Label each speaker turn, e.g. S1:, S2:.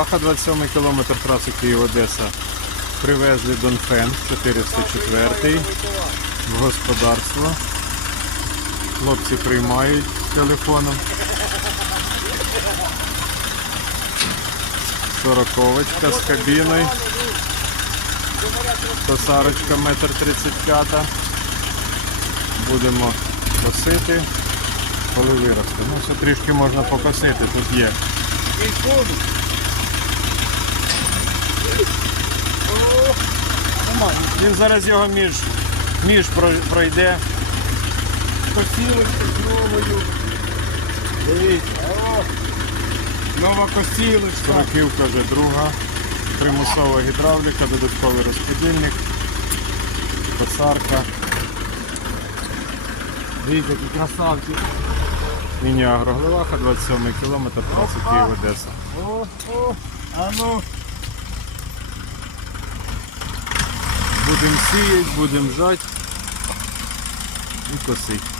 S1: Горловаха, 27 кілометр траси Київ-Одеса. Привезли Донфен 404 в господарство. Хлопці приймають телефоном. Сороковочка з кабіною. Косарочка метр тридцять п'ята. Будемо косити, коли виросте. Ну, все трішки можна покосити, тут є. Він зараз його між, між пройде.
S2: Косілочка з новою. Дивіться, о, нова косілочка.
S1: Сороківка вже друга. Примусова гідравліка, додатковий розподільник, косарка,
S2: Дивіться, які красавці.
S1: міні-агроглеваха, 27 кілометр, траса Київ-Одеса.
S2: О, о, а ну.
S1: Будемо сіяти, будемо жати і косити.